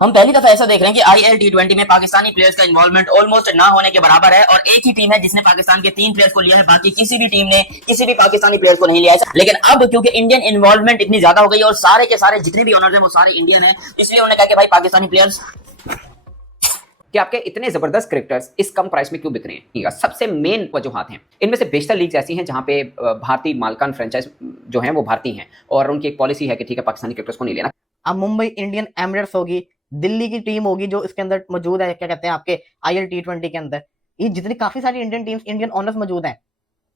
हम पहली दफा ऐसा देख रहे हैं कि आईएल टी20 में पाकिस्तानी प्लेयर्स का इन्वॉल्वमेंट ऑलमोस्ट ना होने के बराबर है और एक ही टीम है जिसने पाकिस्तान के 3 प्लेयर्स को लिया है, बाकी किसी भी टीम ने किसी भी पाकिस्तानी प्लेयर्स को नहीं लिया है। लेकिन अब क्योंकि इंडियन इन्वॉल्वमेंट इतनी ज्यादा हो गई और सारे के सारे जितने भी ओनर्स हैं वो सारे इंडियन है, इसलिए उन्होंने कहा कि भाई पाकिस्तानी प्लेयर्स कि आपके इतने जबरदस्त क्रिकेटर्स इस कम प्राइस में क्यों बिक रहे हैं। सबसे मेन वजूहात हैं, इनमें से बेशतर लीग्स ऐसी हैं जहां पे भारतीय मालकान फ्रेंचाइज जो हैं वो भारतीय हैं और उनकी एक पॉलिसी है कि ठीक है पाकिस्तानी क्रिकेटर्स को नहीं लेना। अब मुंबई इंडियन एमिरेट्स होगी, दिल्ली की टीम होगी जो इसके अंदर मौजूद है, क्या कहते हैं आपके आईएल टी20 के अंदर, ये जितनी काफी सारी इंडियन टीम्स, इंडियन ओनर्स मौजूद हैं,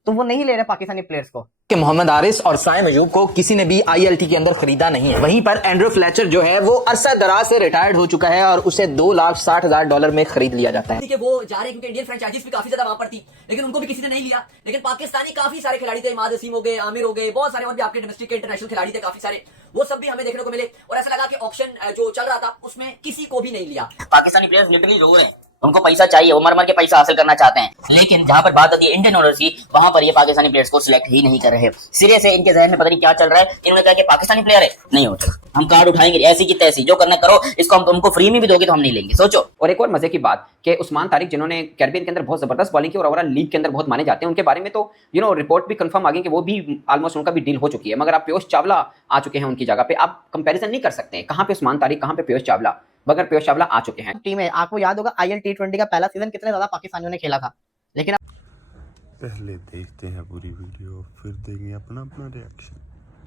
तो वो नहीं ले रहे पाकिस्तानी प्लेयर्स को। कि मोहम्मद आरिस और साइम अयूब को किसी ने भी आईएलटी के अंदर खरीदा नहीं है। वहीं पर एंड्रू फ्लेचर जो है वो अरसा दराज से रिटायर्ड हो चुका है और उसे $2,60,000 में खरीद लिया जाता है। वो जा रहे क्योंकि इंडियन फ्रेंचाइजीज भी काफी ज्यादा वहां पर थी, लेकिन उनको भी किसी ने नहीं लिया। लेकिन पाकिस्तानी काफी सारे खिलाड़ी थे, इमाद वसीम हो गए, आमिर हो गए, बहुत सारे और भी आपके डोमेस्टिक के इंटरनेशनल खिलाड़ी थे काफी सारे, वो सब भी हमें देखने को मिले और ऐसा लगा कि ऑप्शन जो चल रहा था उसमें किसी को भी नहीं लिया। पाकिस्तानी प्लेयर्स लिटरली रो रहे हैं, उनको पैसा चाहिए, वो मर मर के पैसा हासिल करना चाहते हैं, लेकिन जहां पर बात आती है इंडियन ओनर्स की, वहां पर ये पाकिस्तानी प्लेयर्स को सिलेक्ट ही नहीं कर रहे। सिरे से इनके जहन में पता नहीं क्या चल रहा है। इन्होंने कहा कि पाकिस्तानी प्लेयर है, नहीं होता, हम कार्ड उठाएंगे ऐसी की तैसी, जो करना करो, इसको हम तुमको फ्री में भी दोगे तो हम नहीं लेंगे। सोचो। और एक और मजे की बात कि उस्मान तारिक जिन्होंने कैरिबियन के अंदर बहुत जबरदस्त बॉलिंग की और ओवरऑल लीग के अंदर बहुत माने जाते हैं, उनके बारे में तो रिपोर्ट भी कंफर्म आ गई कि वो भी ऑलमोस्ट उनका भी डील हो चुकी है। मगर आप पीयूष चावला आ चुके हैं उनकी जगह पे, आप कंपैरिजन नहीं कर सकते कहां पे उस्मान तारिक, कहां पे पीयूष चावला, मगर पीयूष चावला आ चुके हैं। टीम है, आपको याद होगा आईएल टी20 का पहला सीजन कितने ज्यादा पाकिस्तानियों ने खेला था, लेकिन पहले देखते हैं पूरी वीडियो फिर देंगे अपना अपना रिएक्शन।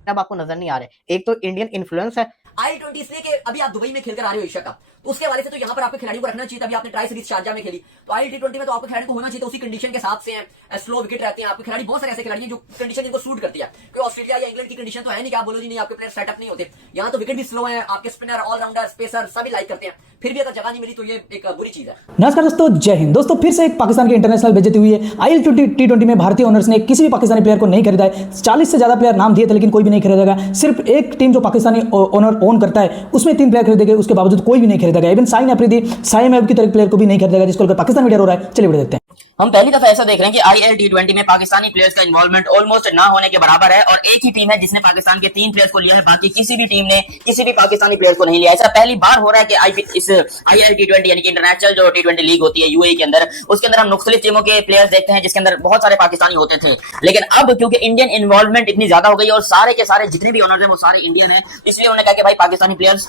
अब आपको नजर नहीं आ रहे। एक तो इंडियन इन्फ्लुएंस है, आई20 इसलिए कि अभी आप दुबई में खेलकर आ रहे हो एशिया कप, तो उसके हवाले से तो यहाँ पर आपके खिलाड़ियों को रखना चाहिए। तभी आपने ट्राई सीरीज शारजा में खेली, तो आई20 में तो आपके खिलाड़ी को होना चाहिए, तो उसी कंडीशन के हिसाब से हैं, स्लो विकेट रहते हैं आपके खिलाड़ी, बहुत सारे ऐसे खिलाड़ी हैं जो कंडीशन इनको सूट करती है। कोई ऑस्ट्रेलिया या इंग्लैंड की कंडीशन तो है नहीं कि आप बोलो जी नहीं आपके प्लेयर सेटअप नहीं होते। यहाँ तो विकेट भी स्लो है, आपके स्पिनर, ऑलराउंडर, स्पेसर सभी लाइक करते हैं, फिर भी अगर जगह नहीं मिली तो ये एक बुरी चीज है। नमस्कार दोस्तों, जय हिंद। दोस्तों फिर से एक पाकिस्तान के इंटरनेशनल बेइज्जती हुई है। आईएल टी20 में भारतीय ओनर्स ने किसी भी पाकिस्तानी प्लेयर को नहीं खरीदा है। 40 से ज्यादा प्लेयर नाम दिए थे लेकिन कोई भी नहीं खरीदा गया। सिर्फ एक टीम जो पाकिस्तानी ओनर ओन करता है उसमें 3 प्लेयर खरीदे गए, उसके बावजूद कोई भी नहीं खरीदा गया। इवन साइम अफरीदी, साइम अयूब की तरह प्लेयर को भी नहीं खरीदा गया, जिसको पाकिस्तान मीडिया रो रहा है। चलिए वीडियो देखते हैं। हम पहली दफा ऐसा देख रहे हैं कि आईएल टी20 में पाकिस्तानी प्लेयर्स का इन्वॉल्वमेंट ऑलमोस्ट ना होने के बराबर है और एक ही टीम है जिसने पाकिस्तान के 3 प्लेयर्स को लिया है, बाकी किसी भी टीम ने किसी भी पाकिस्तानी प्लेयर्स को नहीं लिया। ऐसा पहली बार हो रहा है कि इस आईएल टी20 यानी कि इंटरनेशनल जो टी20 लीग होती है यूएई के अंदर, उसके अंदर हम मुख्तलिफ टीमों के प्लेयर्स देखते हैं जिसके अंदर बहुत सारे पाकिस्तानी होते थे। लेकिन अब क्योंकि इंडियन इन्वॉल्वमेंट इतनी ज्यादा हो गई और सारे के सारे जितने भी ओनर्स हैं वो सारे इंडियन है, इसलिए उन्होंने कहा कि भाई पाकिस्तानी प्लेयर्स,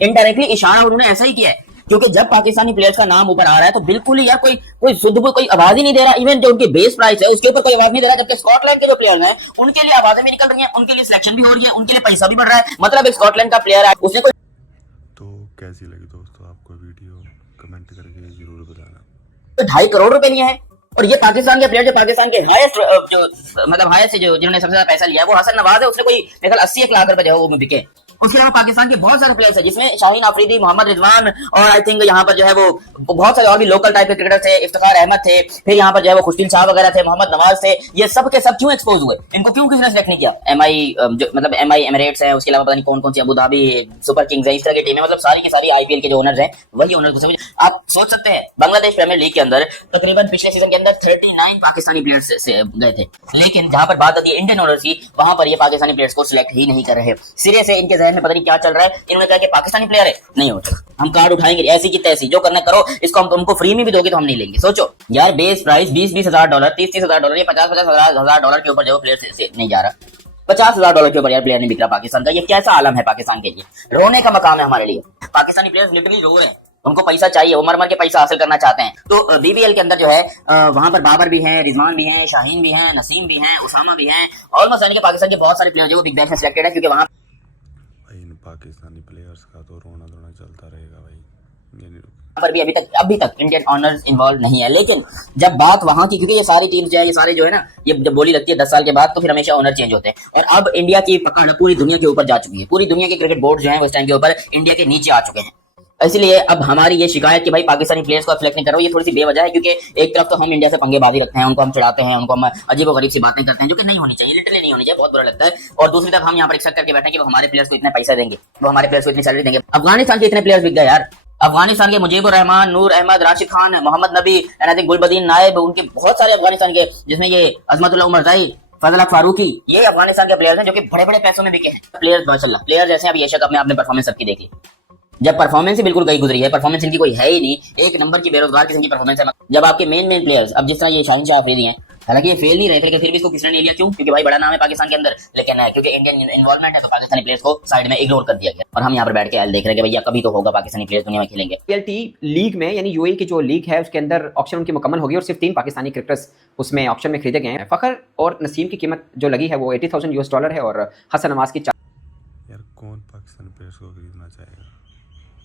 इनडायरेक्टली इशारा उन्होंने ऐसा ही किया है। क्योंकि जब पाकिस्तानी प्लेयर्स का नाम ऊपर आ रहा है तो बिल्कुल ही यार कोई शुद्ध कोई आवाज ही नहीं दे रहा। इवन जो उनकी बेस प्राइस है उसके ऊपर कोई आवाज नहीं दे रहा, जबकि स्कॉटलैंड के जो प्लेयर्स हैं उनके लिए आवाजें भी निकल रही हैं, उनके लिए सिलेक्शन भी हो रही है, उनके लिए पैसा भी बढ़ रहा है। मतलब एक स्कॉटलैंड का प्लेयर है, उसने कोई तो कैसी लगी दोस्तों आपको वीडियो, कमेंट करके जरूर बताना। 2.5 करोड़ रुपए लिए हैं और ये पाकिस्तान के प्लेयर जो पाकिस्तान के हाईएस्ट जो मतलब हाईएस्ट जो जिन्होंने सबसे ज्यादा पैसा लिया है वो हसन नवाज है, उसने कोई मेरे ख्याल 80 लाख रुपए जो है वो बिके। उसके अलावा पाकिस्तान के बहुत सारे प्लेयर्स हैं जिसमें शाहीन अफरीदी, मोहम्मद रिजवान और आई थिंक यहाँ पर जो है वो बहुत सारे और भी लोकल टाइप के क्रिकेटर थे, इफ्तिखार अहमद थे, फिर यहाँ पर जो है वो खुशदिल शाह वगैरह थे, मोहम्मद नवाज थे। ये सब के सब क्यों एक्सपोज हुए, इनको क्यों किसी ने सिलेक्ट नहीं किया? एमआई एमिरेट्स है, उसके अलावा पता नहीं कौन कौन सी अबू धाबी सुपर किंग्स है, इस तरह की टीमें, मतलब सारी की सारी आईपीएल के जो ओनर्स हैं वही ओनर्स को। आप सोच सकते हैं बांग्लादेश प्रीमियर लीग के अंदर तकरीबन पिछले सीजन के अंदर 39 पाकिस्तानी प्लेयर्स गए थे, लेकिन जहां पर बात आती है इंडियन ओनर्स की, वहां पर ये पाकिस्तानी प्लेयर्स को सिलेक्ट ही नहीं कर रहे। सिरे से इनके जहन में पता नहीं क्या चल रहा है। इन्होंने कहा कि पाकिस्तानी प्लेयर है, नहीं होता, हम कार्ड उठाएंगे ऐसी की तैसी, जो करना करो, इसको हम तुमको फ्री में भी दोगे तो हम नहीं लेंगे। सोचो यार, बेस प्राइस $20,000, $30,000, ये $50,000 के ऊपर जो प्लेयर नहीं जा रहा, $50,000 के ऊपर यार प्लेयर नहीं बिक रहा पाकिस्तान का। ये कैसा आलम है पाकिस्तान के लिए? रोने का मकाम है हमारे लिए। पाकिस्तानी प्लेयर्स लिटरली रो रहे हैं, उनको पैसा चाहिए, वो मर मर के पैसा हासिल करना चाहते हैं। तो बीबीएल के अंदर जो है वहां पर बाबर भी हैं, रिजवान भी हैं, शाहीन भी हैं, नसीम भी हैं, उसामा भी हैं, ऑलमोस्ट यानी कि पाकिस्तान के बहुत सारे प्लेयर जो बिग बैश में सिलेक्टेड है, क्योंकि वहां इन पाकिस्तानी प्लेयर्स का तो रोना धोना चलता रहेगा भाई। पर भी अभी तक इंडियन ऑनर्स इन्वॉल्व नहीं है। लेकिन जब बात वहां की, क्योंकि ये सारी टीम्स जो है, ये सारे जो है ना, ये जब बोली लगती है 10 साल के बाद तो फिर हमेशा ऑनर चेंज होते हैं। और अब इंडिया की पकड़ पूरी दुनिया के ऊपर जा चुकी है, पूरी दुनिया के क्रिकेट बोर्ड जो है उस टाइम के ऊपर इंडिया के नीचे आ चुके हैं। इसलिए अब हमारी ये शिकायत कि भाई पाकिस्तानी प्लेयर्स को सिलेक्ट नहीं कर रहे हो, ये थोड़ी सी बेवजह है, क्योंकि एक तरफ तो हम इंडिया से पंगेबाजी रखते हैं, उनको हम चिढ़ाते हैं, उनको हम अजीब व गरीब सी बातें करते हैं जो कि नहीं होनी चाहिए, लिटरली नहीं होनी चाहिए, बहुत बुरा लगता है। और दूसरी तरफ हम यहाँ पर एक्सेप्ट करके बैठे हैं कि वो हमारे प्लेयर्स को इतने पैसा देंगे, वो हमारे प्लेयर्स को इतनी सैलरी देंगे। अफगानिस्तान के इतने प्लेयर्स बिक गए यार, अफगानिस्तान के मुजीबुर रहमान, नूर अहमद, राशिद खान, मोहम्मद नबी, गुलबदीन नायब, उनके बहुत सारे अफगानिस्तान के, जिसमें ये अजमतुल्लाह उमर ज़ाई, फजल फारूकी, ये अफगानिस्तान के प्लेयर्स हैं जो कि बड़े बड़े पैसों में बिके हैं। प्लेयर्स माशाल्लाह, प्लेयर जैसे अब एशिया कप में आपने परफॉर्मेंस सबकी देखी, जब परफॉर्मेंस ही बिल्कुल गई गुजरी है, परफॉर्मेंस इनकी कोई है ही नहीं, एक नंबर की बेरोजगार किस्म की परफॉर्मेंस है। जब आपके मेन प्लेयर्स, अब जिस तरह ये शाहीन शाह अफरीदी हैं, हालांकि ये फेल नहीं रहे थे, लेकिन फिर भी इसको किसने नहीं लिया, क्यों? क्योंकि भाई बड़ा नाम है पाकिस्तान के अंदर, लेकिन क्योंकि इंडियन इन्वॉल्वमेंट है तो पाकिस्तानी प्लेयर्स को साइड में इग्नोर कर दिया गया। और हम यहाँ पर बैठ के देख रहे हैं कि भैया कभी तो होगा पाकिस्तानी प्लेयर्स दुनिया में खेलेंगे। आईएलटी लीग में यानी यूएई की जो लीग है उसके अंदर ऑक्शन उनकी मुकम्मल होगी और सिर्फ 3 पाकिस्तानी क्रिकेटर्स उसमें ऑक्शन में खरीदे गए हैं। फखर और नसीम की कीमत जो लगी है वो $80,000 है और हसन नवाज की यार कौन पाकिस्तानी प्लेयर्स को खरीदना चाहेगा?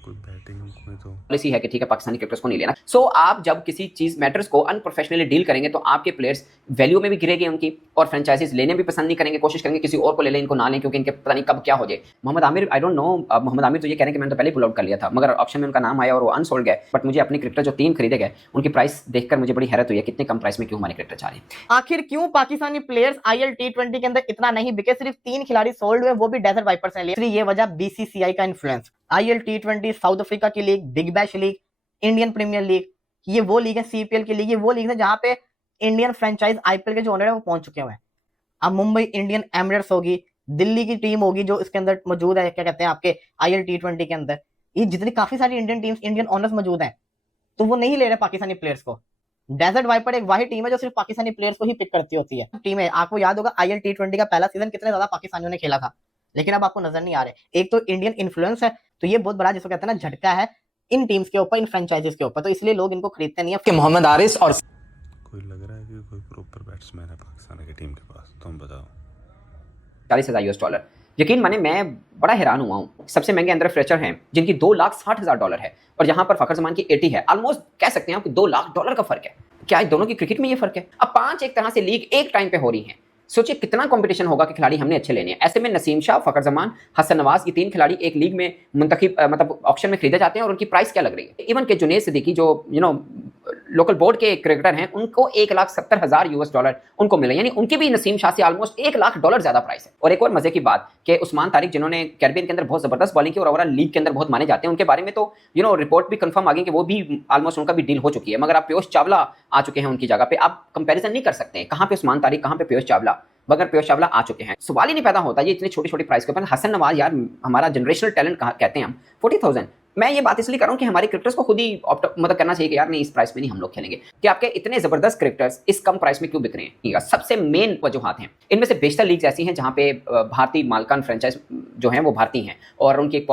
कोई बैटिंग में तो पॉलिसी है कि ठीक है पाकिस्तानी क्रिकेटर्स को नहीं लेना। सो आप जब किसी चीज मैटर्स को अनप्रोफेशनली डील करेंगे तो आपके प्लेयर्स वैल्यू में भी गिरेगी उनकी, और फ्रेंचाइजीज लेने भी पसंद नहीं करेंगे, कोशिश करेंगे किसी और को ले लें, इनको ना लें, क्योंकि इनके पता नहीं कब क्या हो जाए। Mohammad Aamir, I don't know, Mohammad Aamir तो ये कह रहे हैं कि मैंने तो पहले पुल आउट कर लिया था, मगर ऑप्शन में उनका नाम आया और वो अनसोल्ड गए। बट मुझे अपने क्रिकेटर जो 3 खरीदे गए उनकी प्राइस देखकर मुझे बड़ी हैरत हुई है, कितने कम प्राइस में क्यों हमारे क्रिकेटर जा रहे हैं। आखिर क्यों पाकिस्तानी प्लेयर्स आईएल टी20 के अंदर इतना नहीं बिके? सिर्फ 3 खिलाड़ी सोल्ड हुए, वो भी डेजर्ट वाइपर्स ने लिए। ये वजह बीसीसीआई का इन्फ्लुएंस। आईएल टी20, साउथ अफ्रीका की league, Big Bash League, Indian Premier League, ये वो लीग है, सीपीएल की लीग, ये वो लीग है जहां पे इंडियन फ्रेंचाइज आईपीएल के जो ओनर है वो पहुंच चुके हुए हैं। अब मुंबई इंडियन एमिरेट्स होगी, दिल्ली की टीम होगी जो इसके अंदर मौजूद है, क्या कहते हैं आपके आईएल टी20 के अंदर, ये जितनी काफी सारी इंडियन टीम्स, इंडियन ओनर्स मौजूद हैं, तो वो नहीं ले रहे पाकिस्तानी प्लेयर्स को। डेजर्ट वाइपर एक वाहिद टीम है जो सिर्फ पाकिस्तानी प्लेयर्स को ही पिक करती होती है। टीम है, आपको याद होगा आईएल टी20 का पहला सीजन कितने ज्यादा पाकिस्तानियों ने खेला था, लेकिन अब आपको नजर नहीं आ रहे। एक तो इंडियन इन्फ्लुएंस है, तो ये बहुत बड़ा जिसको कहते हैं ना झटका है इन टीम्स के ऊपर, इन फ्रेंचाइजीज के ऊपर, तो इसलिए लोग इनको खरीदते नहीं है। कि मोहम्मद हारिस और कोई लग रहा है कि कोई प्रॉपर बैट्समैन है पाकिस्तान की टीम के पास, तुम बताओ। $40,000। यकीन माने मैं बड़ा हैरान हुआ हूँ। सबसे महंगे अंदर फ्रेचर हैं जिनकी $2,60,000 है और यहाँ पर फखर जमान की 80 है। ऑलमोस्ट कह सकते हैं कि $2 लाख का फर्क है। क्या दोनों की क्रिकेट में ये फर्क है? अब 5 एक तरह से लीग एक टाइम पे हो रही है। सोचिए कितना कंपटीशन होगा कि खिलाड़ी हमने अच्छे लेने हैं। ऐसे में नसीम शाह, फखर जमान, हसन नवाज, ये 3 खिलाड़ी एक लीग में मतलब ऑक्शन में खरीदे जाते हैं और उनकी प्राइस क्या लग रही है। इवन के जुनैद सिद्दीकी जो लोकल बोर्ड के क्रिकेटर हैं, उनको $1,70,000 उनको मिले, यानी उनकी भी नसीम शाह से ऑलमोस्ट $1 लाख ज्यादा प्राइस है। और एक और मजे की बात कि उस्मान तारिक जिन्होंने कैरिबियन के अंदर बहुत जबरदस्त बॉलिंग की और ओवरऑल लीग के अंदर बहुत माने जाते हैं, उनके बारे में तो रिपोर्ट भी कंफर्म आ गई कि वो भी ऑलमोस्ट उनका भी डील हो चुकी है। मगर आप पीयूष चावला आ चुके हैं उनकी जगह पे, आप कंपेरिजन नहीं कर सकते कहाँ पे उस्मान तारिक, कहाँ पे पीयूष चावला, मगर पीयूष चावला आ चुके हैं। सवाल ही नहीं पैदा होता ये इतनी छोटी छोटी प्राइस के ऊपर। हसन नवाज यार हमारा जनरेशनल टैलेंट कहते हैं हम, 40,000। मैं ये बात इसलिए कर रहा हूँ कि हमारे क्रिकेटर्स को खुद ही मतलब करना चाहिए कि यार नहीं, इस प्राइस में नहीं हम लोग खेलेंगे। कि आपके इतने जबरदस्त क्रिकेटर्स इस कम प्राइस में क्यों बिक रहे हैं? सबसे मेन वजूहात हैं। इनमें से बेशतर लीग्स ऐसी हैं जहाँ पे भारतीय मालकान फ्रेंचाइज जो हैं वो भारतीय हैं और उनकी एक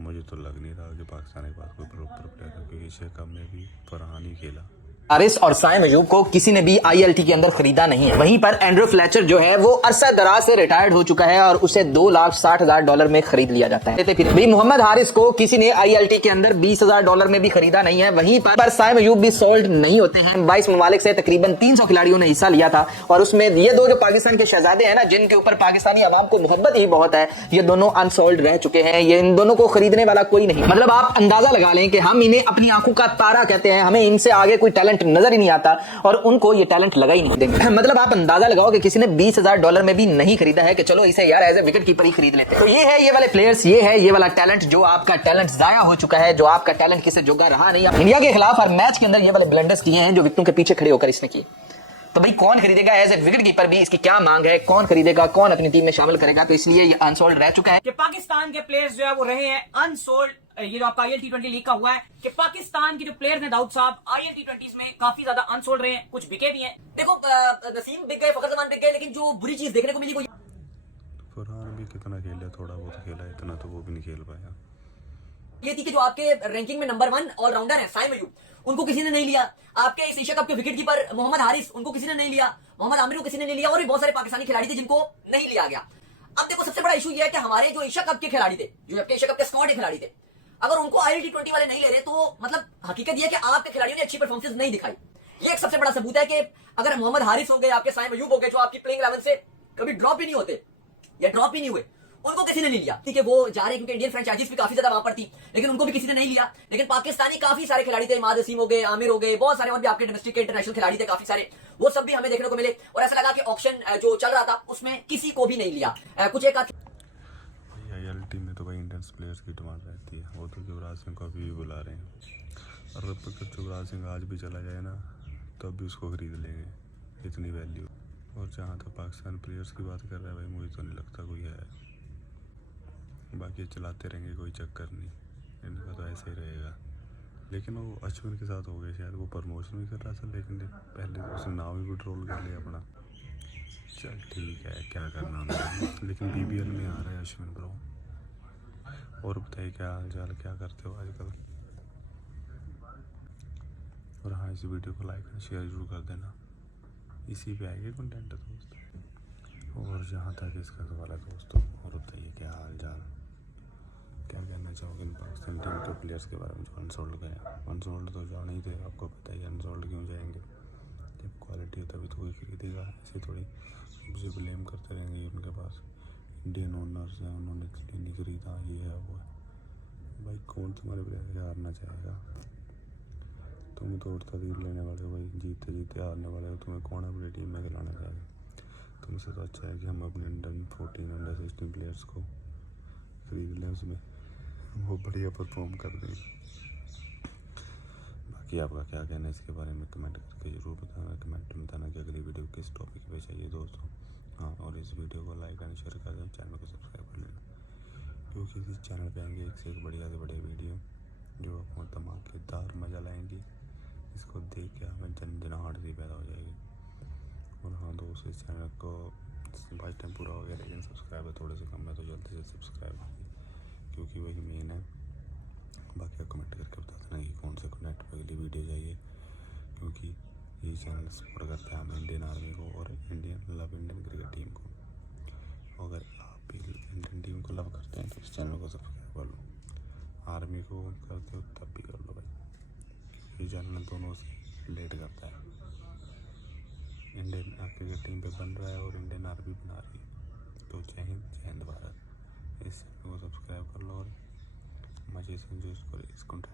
मुझे तो लग नहीं रहा कि पाकिस्तान के पास कोई प्रॉपर प्लेयर है, क्योंकि एशिया कप में भी फरहान ही खेला। हारिस और साइम अयूब को किसी ने भी आईएलटी के अंदर खरीदा नहीं है। वहीं पर एंड्रू फ्लेचर जो है वो अरसा दराज से रिटायर्ड हो चुका है और उसे $2,60,000 में खरीद लिया जाता है। फिर भी मोहम्मद हारिस को किसी ने आईएलटी के अंदर $20,000 में भी खरीदा नहीं है। वहीं पर साइम अयूब भी सोल्ड नहीं होते हैं। 22 ममालिक से तकरीबन 300 खिलाड़ियों ने हिस्सा लिया था और उसमें ये दो जो पाकिस्तान के शहजादे हैं ना, जिनके ऊपर पाकिस्तानी अवाम को मोहब्बत ही बहुत है, ये दोनों अनसोल्ड रह चुके हैं। ये इन दोनों को खरीदने वाला कोई नहीं। मतलब आप अंदाजा लगा लें कि हम इन्हें अपनी आंखों का तारा कहते हैं, हमें इनसे आगे कोई टैलेंट नजर ही नहीं आता और उनको ये टैलेंट लगा ही नहीं देंगे। मतलब आप अंदाजा लगाओ कि किसी ने $20,000 में भी नहीं खरीदा है कि चलो इसे यार एज ए विकेट कीपर ही खरीद लेते हैं। तो ये है ये वाले प्लेयर्स, ये है ये वाला टैलेंट, जो आपका टैलेंट जाया हो चुका है, जो आपका टैलेंट किसे जोगा रहा नहीं। इंडिया के खिलाफ हर मैच के अंदर ये वाले ब्लंडर्स किए हैं जो विकेटों के पीछे खड़े होकर इसने किए। तो भाई कौन खरीदेगा एज ए विकेट कीपर भी, इसकी क्या मांग है, कौन खरीदेगा, कौन अपनी टीम में शामिल करेगा? तो इसलिए ये अनसोल्ड रह चुका है कि पाकिस्तान के प्लेयर्स जो है वो रहे हैं अनसोल्ड। ये जो आपका आईएल टी20 लीग का हुआ है कि पाकिस्तान के जो प्लेयर्स हैं दाऊद साहब, आईएल टी20 में काफी ज्यादा अनसोल्ड रहे हैं, कुछ बिके भी हैं। देखो नसीम बिक गए, फखर जमान बिक गए, लेकिन जो बुरी चीज देखने को मिली वो फरहान भी कितना खेला, थोड़ा बहुत खेला, इतना तो वो भी नहीं खेल पाया। ये थी कि जो आपके रैंकिंग में नंबर 1 ऑलराउंडर है साइम अयूब, उनको किसी ने नहीं लिया। आपके इस एशिया कप के विकेट कीपर मोहम्मद हारिस, उनको किसी ने नहीं लिया। मोहम्मद आमिर को किसी ने नहीं लिया और भी बहुत सारे पाकिस्तानी खिलाड़ी थे जिनको नहीं लिया गया। अब देखो सबसे बड़ा इशू ये है कि हमारे जो एशिया कप के खिलाड़ी थे, जो आपके एशिया कप के स्क्वाड के खिलाड़ी थे, अगर उनको आईएल टी20 वाले नहीं ले रहे तो मतलब हकीकत यह है कि आपके खिलाड़ियों ने अच्छी परफॉर्मेंस नहीं दिखाई। ये एक सबसे बड़ा सबूत है कि अगर मोहम्मद हारिस हो गए, आपके साइम अयूब हो गए, जो आपकी प्लेइंग 11 से कभी ड्रॉप ही नहीं होते या ड्रॉप ही नहीं हुए, उनको किसी ने नहीं लिया। ठीक है, वो जा रहे हैं क्योंकि इंडियन फ्रेंचाइजीज भी काफी ज्यादा वहां पर थी, लेकिन उनको भी किसी ने नहीं लिया। लेकिन पाकिस्तानी काफी सारे खिलाड़ी थे, इमाद वसीम हो गए, आमिर हो गए, बहुत सारे और भी आपके डोमेस्टिक के इंटरनेशनल खिलाड़ी थे काफी सारे, वो सब भी हमें देखने को मिले। और ऐसा लगा कि ऑक्शन जो चल रहा था उसमें किसी को भी नहीं लिया। कुछ एक आईएलटी में तो भाई इंडियन प्लेयर्स की डिमांड रहती है। वो तो युवराज सिंह को अभी भी बुला रहे हैं और युवराज सिंह आज भी चला जाए ना तब भी उसको खरीद लेंगे, इतनी वैल्यू। और जहाँ तक पाकिस्तान प्लेयर्स की बात कर रहा है भाई, मुझे तो नहीं लगता कोई है। बाकी चलाते रहेंगे, कोई चक्कर नहीं, इनका तो ऐसे ही रहेगा। लेकिन वो अश्विन के साथ हो गया शायद, वो प्रमोशन भी कर रहा था लेकिन पहले तो उसने नाम ही विड्रॉल कर लिया अपना। चल ठीक है, क्या करना उन्होंने। लेकिन BBL में आ रहा है अश्विन ब्रो। और बताइए क्या हाल चाल, क्या करते हो आजकल। और हाँ, इस वीडियो को लाइक और शेयर जरूर कर देना, इसी पे आएगा कंटेंट दोस्त। और जहाँ तक इसका सवाल है दोस्तों, और बताइए क्या हाल चाल, क्या कहना चाहोगे इन पाकिस्तान टीम के प्लेयर्स के बारे में जो अनसोल्ड गए। अनसोल्ड तो जाने ही थे, आपको पता ही अनसोल्ड क्यों जाएंगे। जब क्वालिटी है तभी तो कोई खरीदेगा, ऐसे थोड़ी मुझे ब्लेम करते रहेंगे उनके पास इंडियन ओनर्स हैं, उन्होंने इसलिए नहीं खरीदा, ये है वो है। भाई कौन तुम्हारे प्लेयर के हारना चाहेगा। तुम तो उड़ता तीर लेने वाले हो भाई, जीते जीते हारने वाले हो। तुम्हें कौन अपनी टीम में खिलाना चाहेगा। तुमसे तो अच्छा है कि हम अपने अंडर-14 अंडर-16 प्लेयर्स को खरीद लें, उसमें वो बढ़िया परफॉर्म कर दें। बाकी आपका क्या कहना है इसके बारे में कमेंट करके ज़रूर बताना। कमेंट में बताना कि अगली वीडियो किस टॉपिक पे चाहिए दोस्तों। हाँ, और इस वीडियो को लाइक एंड शेयर कर दें, चैनल को सब्सक्राइब कर लेना, क्योंकि इस चैनल पे आएंगे एक से एक बढ़िया से बढ़िया वीडियो जो आपको धमाकेदार मज़ा लाएंगी। इसको देख के हमें जनजनाहट सी पैदा हो जाएगी। और हाँ दोस्त, इस चैनल को बाई टाइम पूरा हो गया लेकिन सब्सक्राइबर थोड़े से कम है, तो जल्दी से सब्सक्राइब कीजिए क्योंकि वही मेन है। बाकी आप कमेंट करके बता देना कि कौन से कनेक्ट पर अगली वीडियो चाहिए, क्योंकि ये चैनल सपोर्ट करता है हम इंडियन आर्मी को और इंडियन क्रिकेट टीम को। अगर आप भी इंडियन टीम को लव करते हैं तो इस चैनल को सब्सक्राइब कर लो। आर्मी को करते हो तब भी कर लो भाई, ये चैनल दोनों से रिलेट करता है। इंडियन क्रिकेट टीम पे बन रहा है और इंडियन आर्मी बना रही है। तो जय हिंद, जय हिंद भारत। इस चैनल को सब्सक्राइब कर लो और मज़े से एंजॉय करो इस कंटेंट।